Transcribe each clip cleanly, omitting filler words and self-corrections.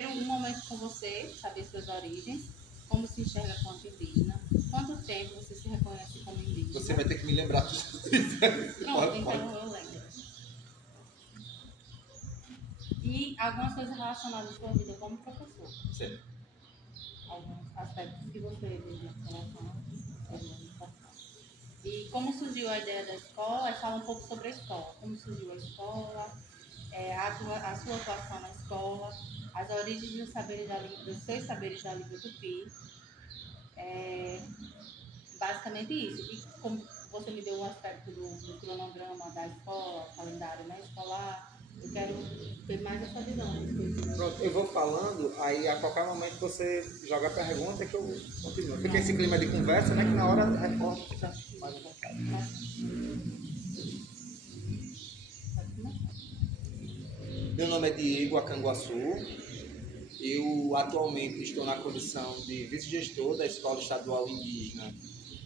Um momento com você, saber suas origens, como se enxerga quanto indígena, quanto tempo você se reconhece como indígena. Você vai ter que me lembrar tudo isso. Pronto, então eu lembro. E algumas coisas relacionadas à sua vida como professor. Certo. Alguns aspectos que você vê em relação à educação. E como surgiu a ideia da escola, fala um pouco sobre a escola. Como surgiu a escola, a sua atuação na escola, as origens dos saberes da língua, dos seus saberes da língua tupi. Basicamente isso. E como você me deu um aspecto do cronograma da escola, calendário, né, escolar, eu quero ter mais essa visão. Pronto, eu vou falando, aí a qualquer momento você joga a pergunta que eu continuo. Fica esse clima de conversa, né? Que na hora a repórter fica mais à vontade. Meu nome é Diego Acanguaçu. Eu atualmente estou na condição de vice-gestor da Escola Estadual Indígena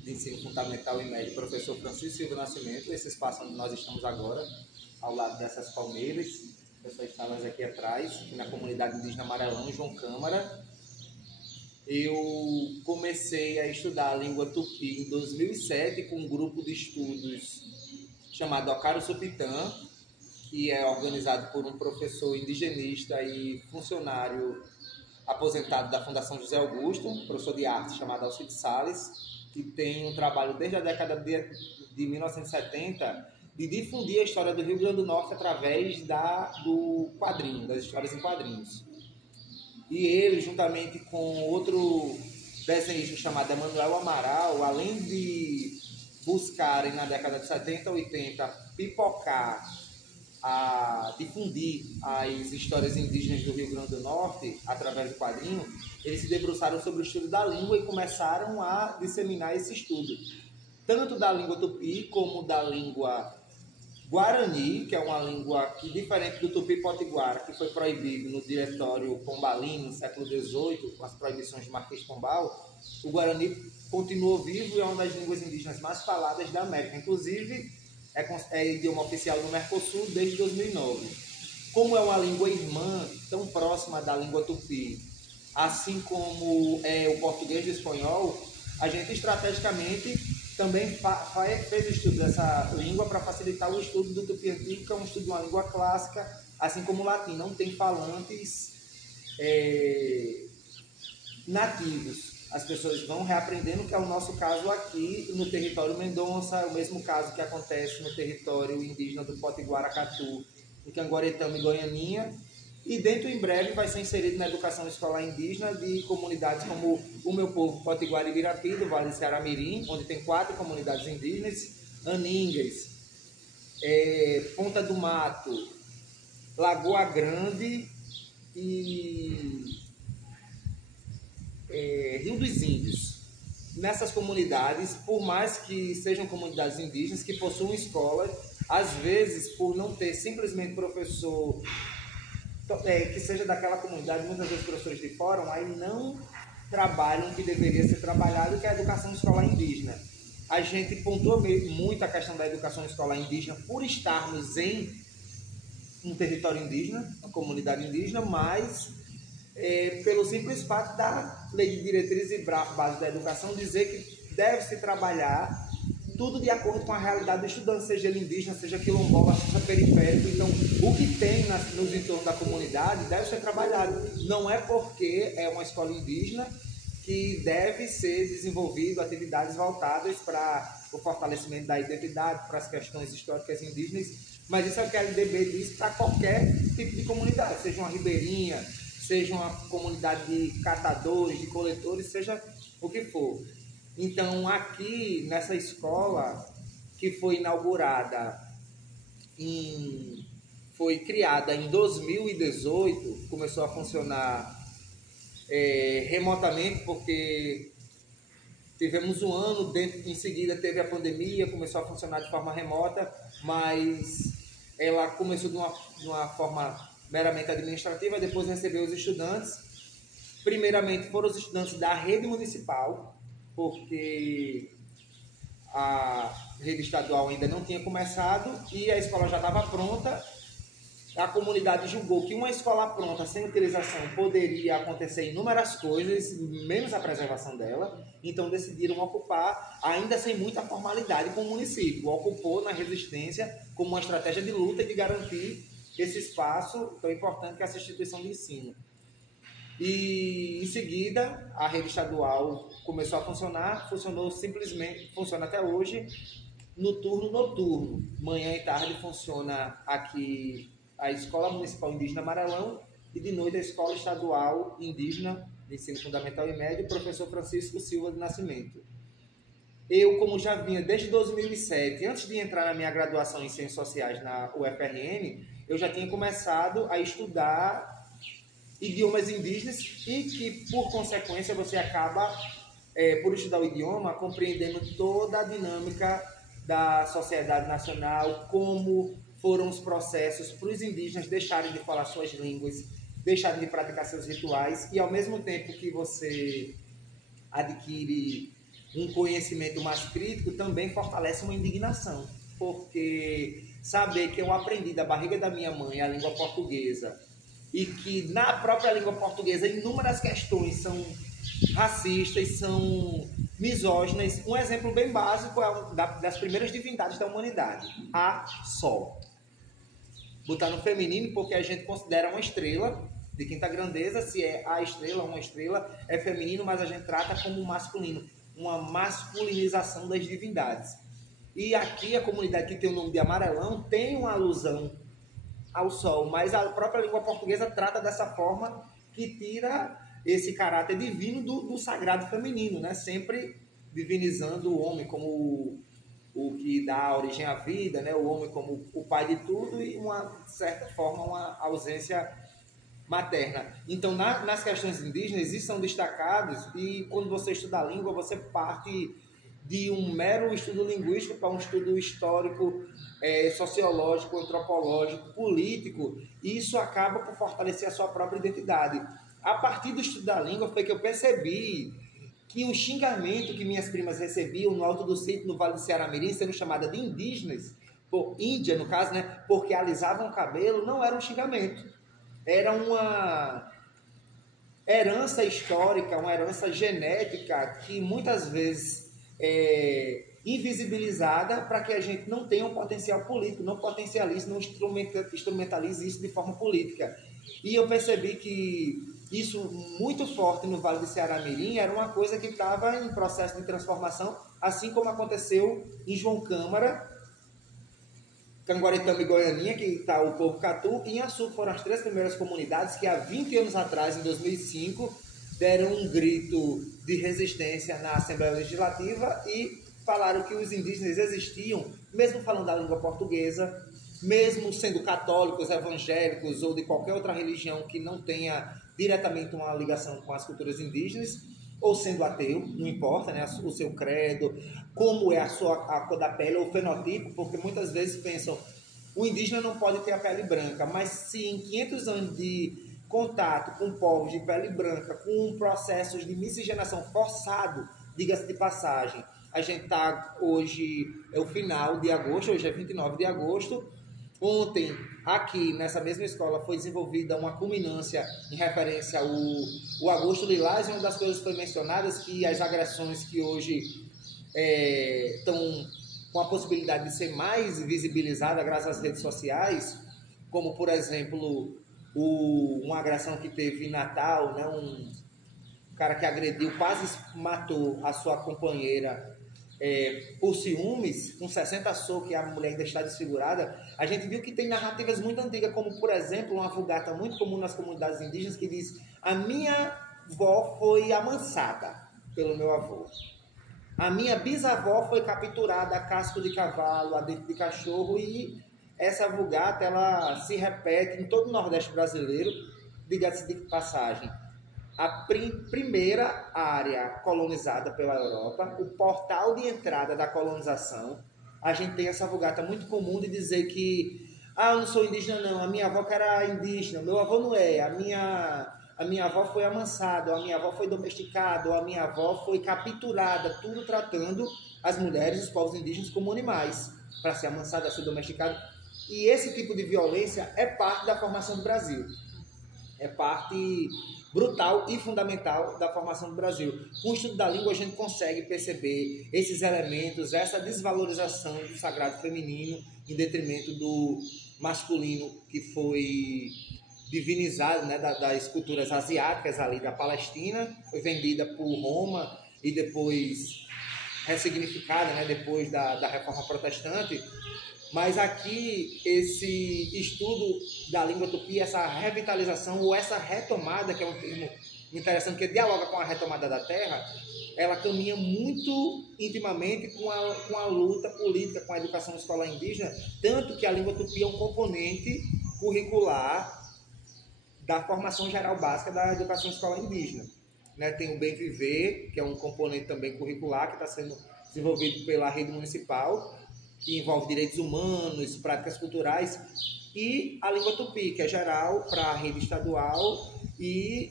de Ensino Fundamental e Médio, professor Francisco Silva Nascimento, esse espaço onde nós estamos agora, ao lado dessas palmeiras, pessoas salas aqui atrás, aqui na comunidade indígena Amarelão, João Câmara. Eu comecei a estudar a língua tupi em 2007 com um grupo de estudos chamado Ocaro Supitã, que é organizado por um professor indigenista e funcionário aposentado da Fundação José Augusto, professor de arte chamado Alcides Salles, que tem um trabalho desde a década de 1970 de difundir a história do Rio Grande do Norte através do quadrinho, das histórias em quadrinhos. E ele, juntamente com outro desenhista chamado Emanuel Amaral, além de buscarem na década de 70 e 80 pipocar, a difundir as histórias indígenas do Rio Grande do Norte através do quadrinho, eles se debruçaram sobre o estudo da língua e começaram a disseminar esse estudo, tanto da língua tupi como da língua guarani, que é uma língua que, diferente do tupi-potiguara, que foi proibido no Diretório Pombalino no século XVIII, com as proibições de Marquês de Pombal, o guarani continuou vivo e é uma das línguas indígenas mais faladas da América. Inclusive, é idioma oficial do Mercosul desde 2009. Como é uma língua irmã, tão próxima da língua tupi, assim como é o português e o espanhol, a gente estrategicamente também fez o estudo dessa língua para facilitar o estudo do tupi antigo, que é um estudo de uma língua clássica, assim como o latim. Não tem falantes nativos. As pessoas vão reaprendendo, que é o nosso caso aqui no território Mendonça, o mesmo caso que acontece no território indígena do Potiguaracatu, em Canguaretama e Goianinha, e dentro em breve vai ser inserido na educação escolar indígena de comunidades como o Meu Povo Potiguara e Ibirapi, do Vale do Ceará-Mirim, onde tem 4 comunidades indígenas, Aningas, Ponta do Mato, Lagoa Grande e Rio dos Índios. Nessas comunidades, por mais que sejam comunidades indígenas que possuem escolas, às vezes, por não ter simplesmente professor que seja daquela comunidade, muitas vezes professores de fora, aí não trabalham o que deveria ser trabalhado, que é a educação escolar indígena. A gente pontua muito a questão da educação escolar indígena por estarmos em um território indígena, uma comunidade indígena, mas pelo simples fato da Lei de Diretrizes e Base da Educação dizer que deve-se trabalhar tudo de acordo com a realidade do estudante, seja ele indígena, seja quilombola, seja periférico. Então, o que tem nos entornos da comunidade deve ser trabalhado. Não é porque é uma escola indígena que deve ser desenvolvido atividades voltadas para o fortalecimento da identidade, para as questões históricas indígenas, mas isso é o que a LDB diz para qualquer tipo de comunidade, seja uma ribeirinha, seja uma comunidade de catadores, de coletores, seja o que for. Então, aqui nessa escola, que foi inaugurada, foi criada em 2018, começou a funcionar remotamente, porque tivemos um ano, em seguida teve a pandemia, começou a funcionar de forma remota, mas ela começou de uma forma meramente administrativa, depois recebeu os estudantes. Primeiramente foram os estudantes da rede municipal, porque a rede estadual ainda não tinha começado e a escola já estava pronta, a comunidade julgou que uma escola pronta, sem utilização, poderia acontecer inúmeras coisas, menos a preservação dela. Então decidiram ocupar, ainda sem muita formalidade, com o município. Ocupou na resistência como uma estratégia de luta e de garantir esse espaço tão importante que é essa instituição de ensino. E em seguida, a rede estadual começou a funcionar, funcionou simplesmente, funciona até hoje, no turno noturno. Manhã e tarde funciona aqui a Escola Municipal Indígena Amarelão e de noite a Escola Estadual Indígena de Ensino Fundamental e Médio, professor Francisco Silva de Nascimento. Eu, como já vinha desde 2007, antes de entrar na minha graduação em Ciências Sociais na UFRN, eu já tinha começado a estudar idiomas indígenas e que, por consequência, você acaba, por estudar o idioma, compreendendo toda a dinâmica da sociedade nacional, como foram os processos para os indígenas deixarem de falar suas línguas, deixarem de praticar seus rituais, e ao mesmo tempo que você adquire um conhecimento mais crítico, também fortalece uma indignação, porque saber que eu aprendi da barriga da minha mãe a língua portuguesa, e que na própria língua portuguesa inúmeras questões são racistas, são misóginas. Um exemplo bem básico é das primeiras divindades da humanidade, a Sol. Botar no feminino porque a gente considera uma estrela de quinta grandeza, se é a estrela, uma estrela, é feminino, mas a gente trata como masculino, uma masculinização das divindades. E aqui a comunidade que tem o nome de Amarelão tem uma alusão ao sol, mas a própria língua portuguesa trata dessa forma que tira esse caráter divino do sagrado feminino, né? Sempre divinizando o homem como o que dá origem à vida, né? O homem como o pai de tudo e, de certa forma, uma ausência materna. Então, nas questões indígenas, isso são destacados e quando você estuda a língua, você parte de um mero estudo linguístico para um estudo histórico, sociológico, antropológico, político, e isso acaba por fortalecer a sua própria identidade. A partir do estudo da língua foi que eu percebi que o xingamento que minhas primas recebiam no Alto do Sítio, no Vale do Ceará-Mirim, sendo chamada de indígenas, por índia no caso, né, porque alisavam o cabelo, não era um xingamento. Era uma herança histórica, uma herança genética que muitas vezes é invisibilizada para que a gente não tenha um potencial político, não potencialize, não instrumentalize isso de forma política. E eu percebi que isso muito forte no Vale do Ceará-Mirim era uma coisa que estava em processo de transformação, assim como aconteceu em João Câmara, Canguaretama e Goianinha, que está o povo Catu, e em Açu, foram as 3 primeiras comunidades que há 20 anos atrás, em 2005, deram um grito de resistência na Assembleia Legislativa e falaram que os indígenas existiam, mesmo falando a língua portuguesa, mesmo sendo católicos, evangélicos ou de qualquer outra religião que não tenha diretamente uma ligação com as culturas indígenas, ou sendo ateu, não importa, né, o seu credo, como é a cor da pele ou o fenotipo, porque muitas vezes pensam, o indígena não pode ter a pele branca, mas se em 500 anos de contato com povos de pele branca, com processos de miscigenação forçado, diga-se de passagem, a gente está hoje, é o final de agosto, hoje é 29 de agosto, ontem, aqui nessa mesma escola, foi desenvolvida uma culminância em referência ao Agosto Lilás, e uma das coisas que foi mencionadas que as agressões que hoje estão com a possibilidade de ser mais visibilizadas graças às redes sociais, como, por exemplo, uma agressão que teve em Natal, né, um cara que agrediu, quase matou a sua companheira por ciúmes, com 60 socos, e a mulher ainda está desfigurada. A gente viu que tem narrativas muito antigas, como, por exemplo, uma vulgata muito comum nas comunidades indígenas que diz: a minha avó foi amansada pelo meu avô. A minha bisavó foi capturada a casco de cavalo, a dente de cachorro, e essa vulgata ela se repete em todo o Nordeste brasileiro, diga-se de passagem. A primeira área colonizada pela Europa, o portal de entrada da colonização, a gente tem essa vulgata muito comum de dizer que eu não sou indígena não, a minha avó que era indígena, meu avô não é, a minha avó foi amansada, a minha avó foi domesticada, a minha avó foi capturada, tudo tratando as mulheres e os povos indígenas como animais, para ser amansada, ser domesticada. E esse tipo de violência é parte da formação do Brasil. É parte brutal e fundamental da formação do Brasil. Com o estudo da língua, a gente consegue perceber esses elementos, essa desvalorização do sagrado feminino em detrimento do masculino, que foi divinizado, né, das culturas asiáticas ali da Palestina, foi vendida por Roma e depois ressignificada, né, depois da Reforma Protestante. Mas aqui, esse estudo da língua tupi, essa revitalização ou essa retomada, que é um termo interessante, que dialoga com a retomada da terra, ela caminha muito intimamente com a luta política, com a educação escolar indígena, tanto que a língua tupi é um componente curricular da formação geral básica da educação escolar indígena. Né? Tem o Bem Viver, que é um componente também curricular, que está sendo desenvolvido pela rede municipal, que envolve direitos humanos, práticas culturais, e a língua tupi, que é geral para a rede estadual e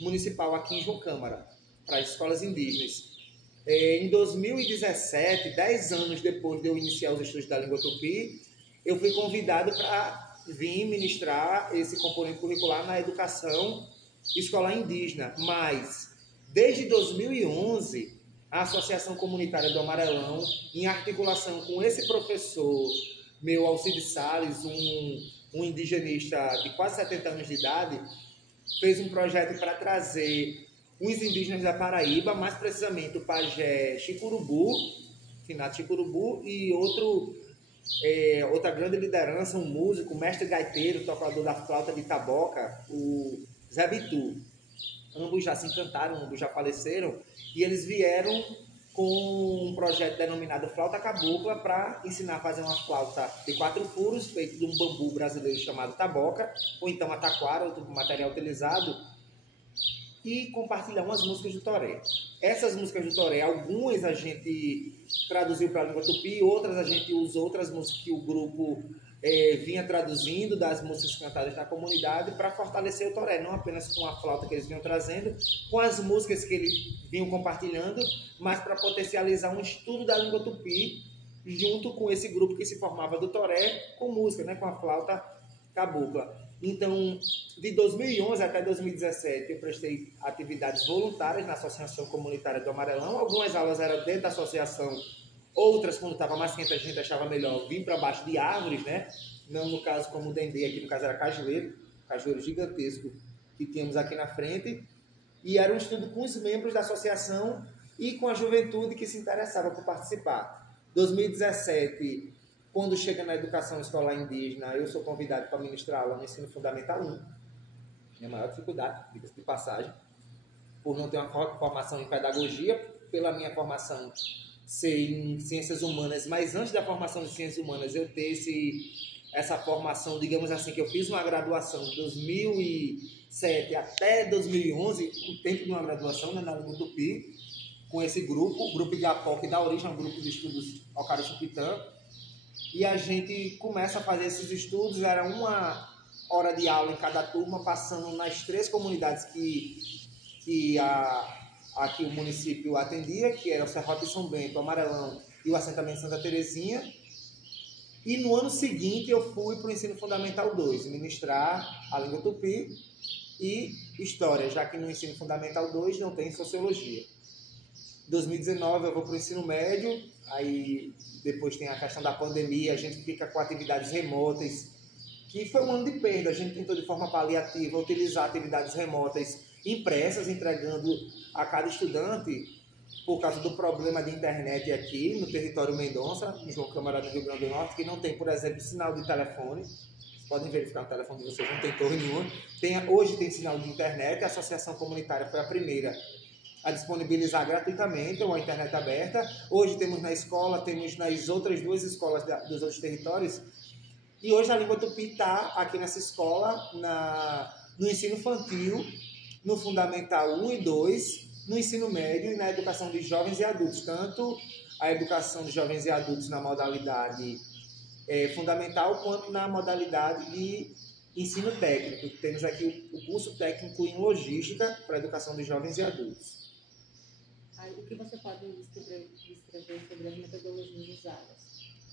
municipal aqui em João Câmara, para as escolas indígenas. Em 2017, 10 anos depois de eu iniciar os estudos da língua tupi, eu fui convidado para vir ministrar esse componente curricular na educação escolar indígena. Mas, desde 2011... a Associação Comunitária do Amarelão, em articulação com esse professor, meu Alcides Salles, um indigenista de quase 70 anos de idade, fez um projeto para trazer uns indígenas da Paraíba, mais precisamente o pajé Chicurubu, finado Chicurubu, e outra grande liderança, um músico, mestre gaiteiro, tocador da flauta de taboca, o Zé Bitu. Ambos já se encantaram, ambos já faleceram, e eles vieram com um projeto denominado Flauta Cabocla para ensinar a fazer uma flauta de 4 furos, feita de um bambu brasileiro chamado taboca, ou então a taquara, outro material utilizado, e compartilhar umas músicas do Toré. Essas músicas do Toré, algumas a gente traduziu para a língua tupi, outras a gente usou outras músicas que o grupo vinha traduzindo das músicas cantadas na comunidade para fortalecer o Toré, não apenas com a flauta que eles vinham trazendo, com as músicas que eles vinham compartilhando, mas para potencializar um estudo da língua tupi junto com esse grupo que se formava do Toré com música, né, com a flauta cabocla. Então, de 2011 até 2017, eu prestei atividades voluntárias na Associação Comunitária do Amarelão. Algumas aulas eram dentro da associação, outras, quando estava mais quente, a gente achava melhor vir para baixo de árvores, né? Não no caso como o Dendê, aqui no caso era cajueiro gigantesco que tínhamos aqui na frente. E era um estudo com os membros da associação e com a juventude que se interessava por participar. 2017, quando chega na educação escolar indígena, eu sou convidado para ministrar aula no ensino fundamental 1. Minha maior dificuldade, diga-se de passagem, por não ter uma formação em pedagogia, pela minha formação ser em ciências humanas, mas antes da formação de ciências humanas eu ter essa formação, digamos assim, que eu fiz uma graduação de 2007 até 2011, o tempo de uma graduação, né, na língua tupi, com esse grupo, o grupo Igapó, que dá origem ao grupo de estudos Ocari-Chupitã, e a gente começa a fazer esses estudos, era 1 hora de aula em cada turma, passando nas 3 comunidades que o município atendia, que era o Serrote de São Bento, o Amarelão e o assentamento Santa Terezinha. E no ano seguinte eu fui para o ensino fundamental 2, ministrar a língua tupi e história, já que no ensino fundamental 2 não tem sociologia. Em 2019 eu vou para o ensino médio, aí depois tem a questão da pandemia, a gente fica com atividades remotas, que foi um ano de perda. A gente tentou de forma paliativa utilizar atividades remotas impressas, entregando a cada estudante, por causa do problema de internet aqui no território Mendonça, em João Câmara, no Rio Grande do Norte, que não tem, por exemplo, sinal de telefone. Vocês podem verificar no telefone de vocês, não tem torre nenhuma. Hoje tem sinal de internet, a Associação Comunitária foi a primeira a disponibilizar gratuitamente uma internet aberta. Hoje temos na escola, temos nas outras 2 escolas dos outros territórios. E hoje a língua tupi está aqui nessa escola, no ensino infantil, no Fundamental 1 e 2, no ensino médio e na educação de jovens e adultos. Tanto a educação de jovens e adultos na modalidade fundamental, quanto na modalidade de ensino técnico. Temos aqui o curso técnico em logística para a educação de jovens e adultos. O que você pode descrever sobre as metodologias usadas?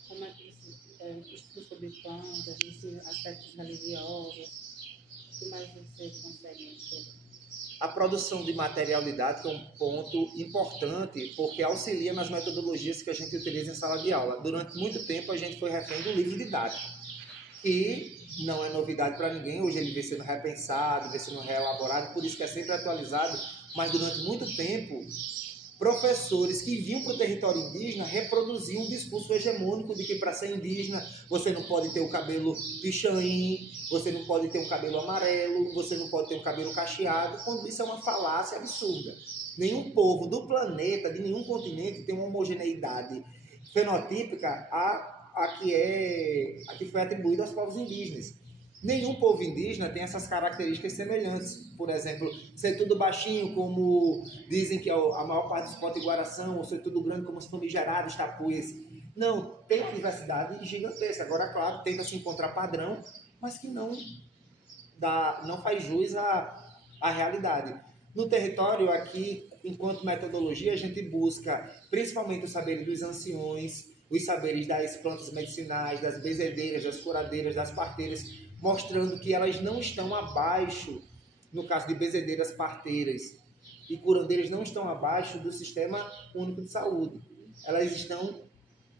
Como é que você estuda sobre plantas, ensina aspectos religiosos? O que mais você consegue enxergar? A produção de material didático é um ponto importante porque auxilia nas metodologias que a gente utiliza em sala de aula. Durante muito tempo a gente foi refém do livro didático, que não é novidade para ninguém. Hoje ele vem sendo repensado, vem sendo reelaborado, por isso que é sempre atualizado, mas durante muito tempo professores que vinham para o território indígena reproduziam um discurso hegemônico de que para ser indígena você não pode ter o cabelo pichain, você não pode ter um cabelo amarelo, você não pode ter um cabelo cacheado, quando isso é uma falácia absurda. Nenhum povo do planeta, de nenhum continente, tem uma homogeneidade fenotípica a que foi atribuída aos povos indígenas. Nenhum povo indígena tem essas características semelhantes. Por exemplo, ser tudo baixinho, como dizem que a maior parte dos potiguaras são, ou ser tudo grande, como os famigerados tapuias. Não, tem uma diversidade gigantesca. Agora, claro, tenta se encontrar padrão, mas que não faz jus à realidade. No território, aqui, enquanto metodologia, a gente busca principalmente os saberes dos anciões, os saberes das plantas medicinais, das bezedeiras, das curadeiras, das parteiras, mostrando que elas não estão abaixo, no caso de bezedeiras, parteiras e curandeiras, não estão abaixo do Sistema Único de Saúde. Elas estão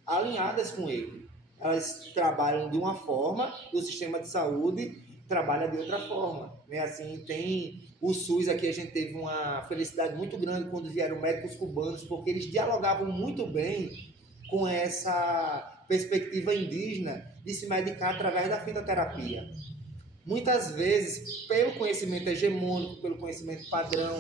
alinhadas com ele. Elas trabalham de uma forma e o Sistema de Saúde trabalha de outra forma. Né? Assim, tem o SUS aqui, a gente teve uma felicidade muito grande quando vieram médicos cubanos, porque eles dialogavam muito bem com essa perspectiva indígena de se medicar através da fitoterapia. Muitas vezes, pelo conhecimento hegemônico, pelo conhecimento padrão,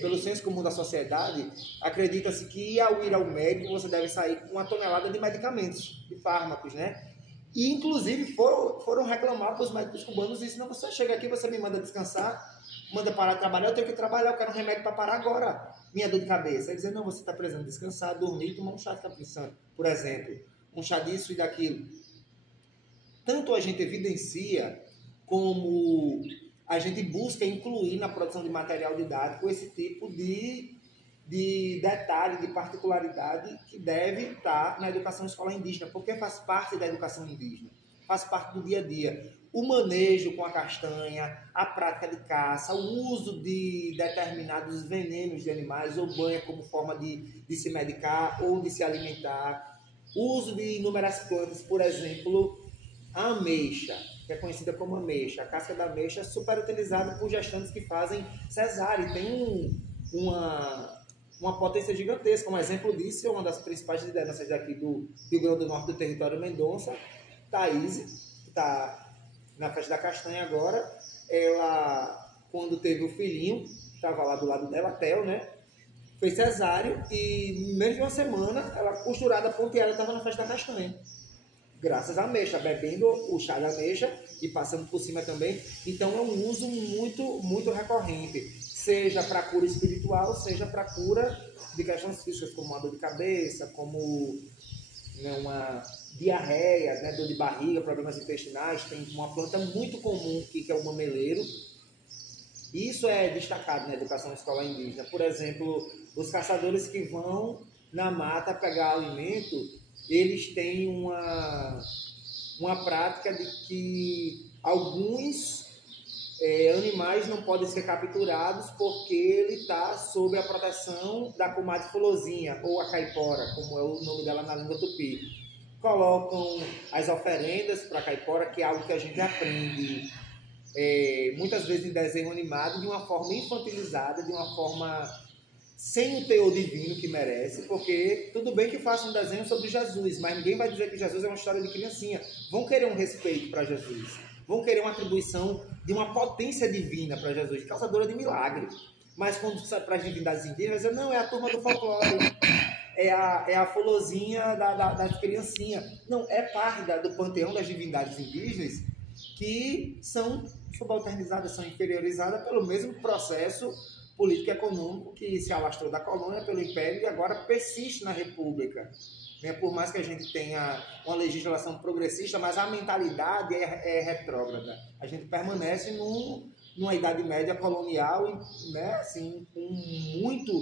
pelo senso comum da sociedade, acredita-se que ao ir ao médico você deve sair com uma tonelada de medicamentos, de fármacos, né? E, inclusive, foram reclamar para os médicos cubanos e disseram: não, você chega aqui, você me manda descansar, manda parar de trabalhar, eu tenho que trabalhar, eu quero um remédio para parar agora minha dor de cabeça. Ele dizia: não, você está precisando descansar, dormir e tomar um chá de capim-santo, por exemplo. Um chá disso e daquilo. Tanto a gente evidencia como a gente busca incluir na produção de material didático esse tipo de detalhe, de particularidade que deve estar na educação escolar indígena, porque faz parte da educação indígena, faz parte do dia a dia. O manejo com a castanha, a prática de caça, o uso de determinados venenos de animais ou banha como forma de se medicar ou de se alimentar, o uso de inúmeras plantas, por exemplo, a ameixa, que é conhecida como ameixa. A casca da ameixa é super utilizada por gestantes que fazem cesárea e tem uma potência gigantesca. Um exemplo disso é uma das principais lideranças daqui do Rio Grande do Norte, do território Mendonça, Thaís, que está na festa da castanha agora. Ela, quando teve o filhinho, estava lá do lado dela, Theo, né? Fez cesárea e, em menos de uma semana, ela, costurada, ponteada, estava na festa da castanha. Graças à ameixa, bebendo o chá da ameixa e passando por cima também. Então é um uso muito, muito recorrente, seja para cura espiritual, seja para cura de questões físicas, como uma dor de cabeça, como, né, uma diarreia, né, dor de barriga, problemas intestinais. Tem uma planta muito comum aqui, que é o mameleiro. Isso é destacado na educação escolar indígena. Por exemplo, os caçadores que vão na mata pegar alimento, eles têm uma prática de que alguns animais não podem ser capturados porque ele está sob a proteção da comadre fulozinha, ou a caipora, como é o nome dela na língua tupi. Colocam as oferendas para a caipora, que é algo que a gente aprende muitas vezes em desenho animado, de uma forma infantilizada, de uma forma sem o teor divino que merece, porque tudo bem que faça um desenho sobre Jesus, mas ninguém vai dizer que Jesus é uma história de criancinha. Vão querer um respeito para Jesus, vão querer uma atribuição de uma potência divina para Jesus, causadora de milagre. Mas quando para as divindades indígenas, não, é a turma do folclore, é a fulozinha das criancinhas. Não, é parte do panteão das divindades indígenas que são subalternizadas, são inferiorizadas pelo mesmo processo político e econômico que se alastrou da colônia pelo Império e agora persiste na República. Por mais que a gente tenha uma legislação progressista, mas a mentalidade é retrógrada. A gente permanece numa Idade Média colonial, né, assim, com muito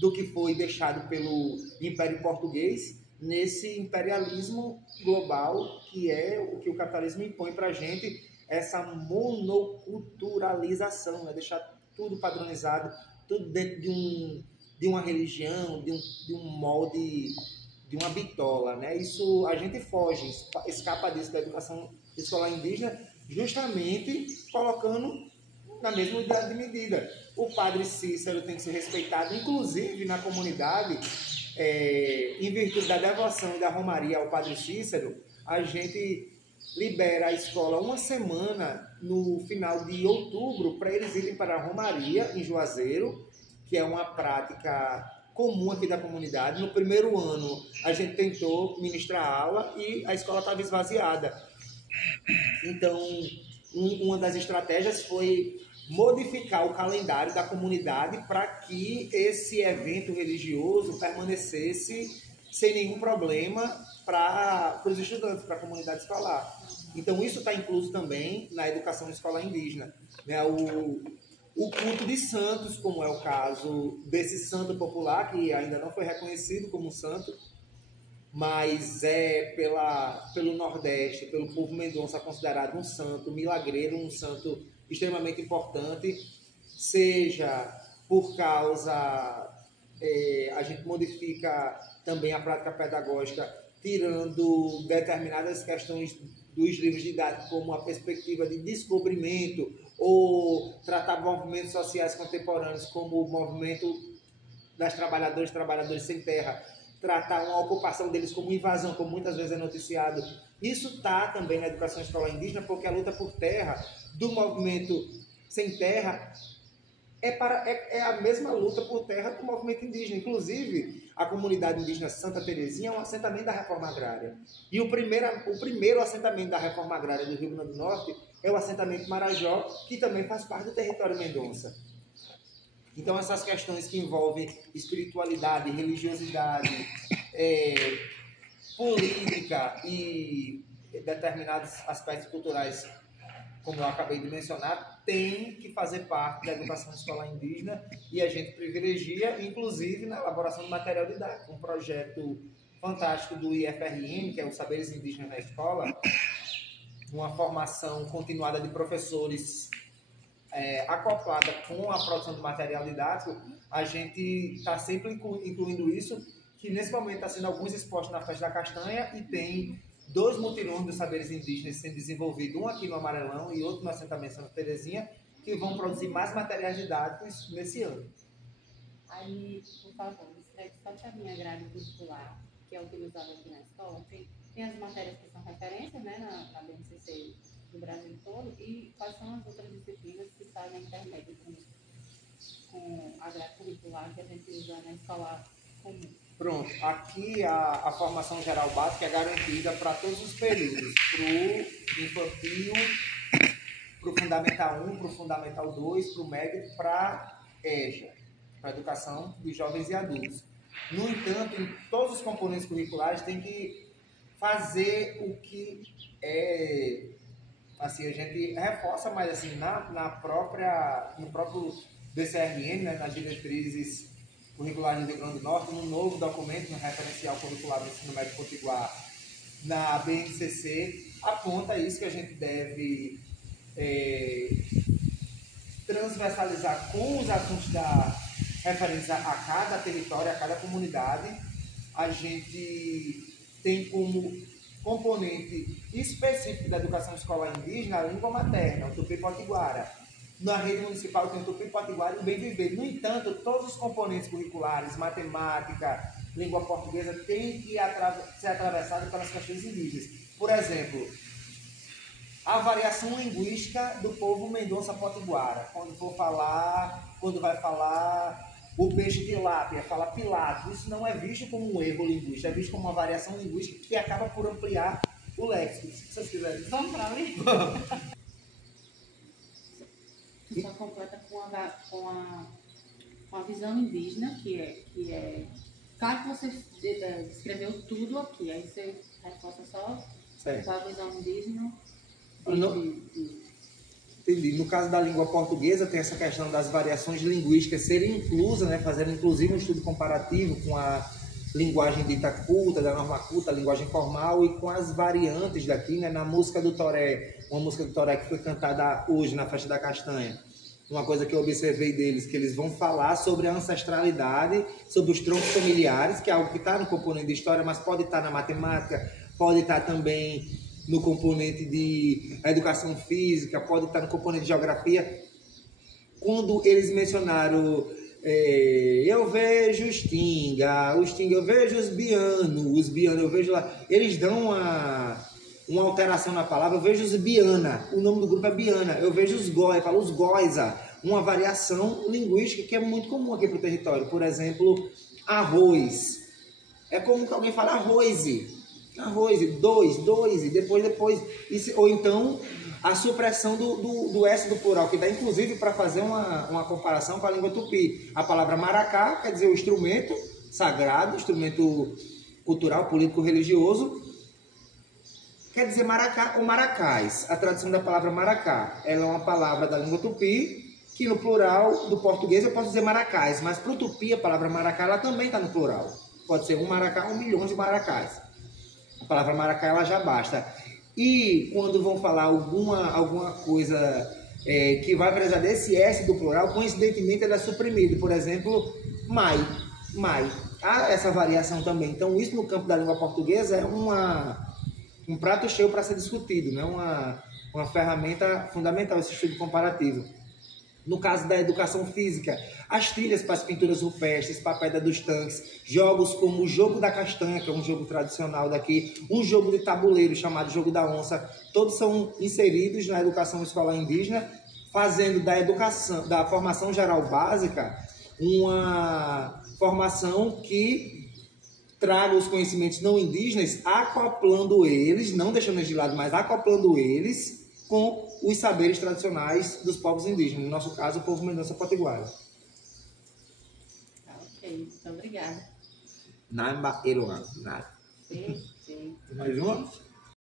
do que foi deixado pelo Império Português, nesse imperialismo global que é o que o capitalismo impõe para a gente, essa monoculturalização, né? Deixar tudo padronizado, tudo dentro de uma religião, de um molde, de uma bitola, né? Isso a gente foge, escapa disso da educação escolar indígena, justamente colocando na mesma unidade de medida. O padre Cícero tem que ser respeitado, inclusive na comunidade, em virtude da devoção e da romaria ao padre Cícero, a gente libera a escola uma semana no final de outubro para eles irem para a romaria em Juazeiro, que é uma prática comum aqui da comunidade. No primeiro ano a gente tentou ministrar aula e a escola estava esvaziada. Então, uma das estratégias foi modificar o calendário da comunidade para que esse evento religioso permanecesse sem nenhum problema para os estudantes, para a comunidade escolar. Então, isso está incluso também na educação escolar indígena, né? O culto de santos, como é o caso desse santo popular, que ainda não foi reconhecido como santo, mas pelo Nordeste, pelo povo mendonça, considerado um santo milagreiro, um santo extremamente importante, seja por causa, a gente modifica também a prática pedagógica, tirando determinadas questões dos livros didáticos como a perspectiva de descobrimento, ou tratar movimentos sociais contemporâneos como o movimento das trabalhadores sem terra, tratar uma ocupação deles como invasão, como muitas vezes é noticiado. Isso está também na educação escolar indígena, porque a luta por terra do movimento sem terra é a mesma luta por terra do movimento indígena. Inclusive, a comunidade indígena Santa Terezinha é um assentamento da reforma agrária. E o primeiro assentamento da reforma agrária do Rio Grande do Norte é o assentamento Marajó, que também faz parte do território mendonça. Então, essas questões que envolvem espiritualidade, religiosidade, política e determinados aspectos culturais, como eu acabei de mencionar, tem que fazer parte da educação escolar indígena, e a gente privilegia, inclusive, na elaboração de material didático. Um projeto fantástico do IFRN, que é o Saberes Indígenas na Escola, uma formação continuada de professores acoplada com a produção de material didático. A gente está sempre incluindo isso, que nesse momento está sendo alguns expostos na Festa da Castanha, e tem 2 mutirões dos saberes indígenas sendo desenvolvidos, um aqui no Amarelão e outro no assentamento Santa Terezinha, que vão produzir mais materiais didáticos nesse ano. Aí, por favor, descreve só para a minha grade curricular, que é utilizada aqui na escola. Tem as matérias que são referência, né, na BNCC do Brasil todo, e quais são as outras disciplinas que estão na internet com a grade curricular que a gente usa na escola comum. Pronto, aqui a formação geral básica é garantida para todos os períodos, para o infantil, para o Fundamental 1, para o Fundamental 2, para o médio, para a EJA, para a educação de jovens e adultos. No entanto, em todos os componentes curriculares tem que fazer o que assim, a gente reforça, mas assim, no próprio DCRN, né, nas diretrizes curriculares do Rio Grande do Norte, no novo documento, no referencial curricular do ensino médio potiguar, na BNCC, aponta isso, que a gente deve transversalizar com os assuntos referentes a cada território, a cada comunidade. A gente tem como componente específico da educação escolar indígena a língua materna, o tupi-potiguara. Na rede municipal tem o tupi-potiguara e o bem viver. No entanto, todos os componentes curriculares, matemática, língua portuguesa, têm que ser atravessados pelas questões indígenas. Por exemplo, a variação linguística do povo mendonça potiguara. Quando vai falar o peixe tilápia, fala pilato. Isso não é visto como um erro linguístico, é visto como uma variação linguística que acaba por ampliar o léxico. Se vocês quiserem. Vamos para ali? Só completa com a visão indígena, que é... Claro que você descreveu tudo aqui, aí você reforça só com a visão indígena. Entendi. No caso da língua portuguesa, tem essa questão das variações linguísticas serem inclusas, né, fazendo inclusive um estudo comparativo com a linguagem dita culta, da norma culta, linguagem formal, e com as variantes daqui, né? Na música do Toré, uma música do Toré que foi cantada hoje na Festa da Castanha, uma coisa que eu observei deles, que eles vão falar sobre a ancestralidade, sobre os troncos familiares, que é algo que está no componente de história, mas pode estar na matemática, pode estar também no componente de educação física, pode estar no componente de geografia. Quando eles mencionaram, eu vejo os Tinga, eu vejo os Biano eu vejo lá, eles dão uma alteração na palavra, eu vejo os Biana, o nome do grupo é Biana, eu vejo os Goi, eu falo os Goiza, uma variação linguística que é muito comum aqui para o território. Por exemplo, arroz, é comum que alguém fale arroz, dois, e depois, ou então a supressão do S do plural, que dá inclusive para fazer uma comparação com a língua tupi. A palavra maracá quer dizer o instrumento sagrado, instrumento cultural, político, religioso, quer dizer maracá ou maracás. A tradução da palavra maracá, ela é uma palavra da língua tupi, que no plural do português eu posso dizer maracás, mas para o tupi a palavra maracá ela também está no plural. Pode ser um maracá ou 1 milhão de maracás. A palavra maracá ela já basta. E quando vão falar alguma coisa que vai precisar desse S do plural, coincidentemente ela é suprimido. Por exemplo, mai. Há essa variação também. Então isso no campo da língua portuguesa é um prato cheio para ser discutido, né? Uma ferramenta fundamental esse estudo comparativo. No caso da educação física, as trilhas para as pinturas rupestres, para a Pedra dos Tanques, jogos como o Jogo da Castanha, que é um jogo tradicional daqui, um jogo de tabuleiro chamado Jogo da Onça, todos são inseridos na educação escolar indígena, fazendo da formação geral básica uma formação que traga os conhecimentos não indígenas, acoplando eles, não deixando eles de lado, mas acoplando eles com os saberes tradicionais dos povos indígenas, no nosso caso, o povo Mendonça Potiguara. Ok, muito obrigada. Namba Eruan. Perfeito. Mais uma?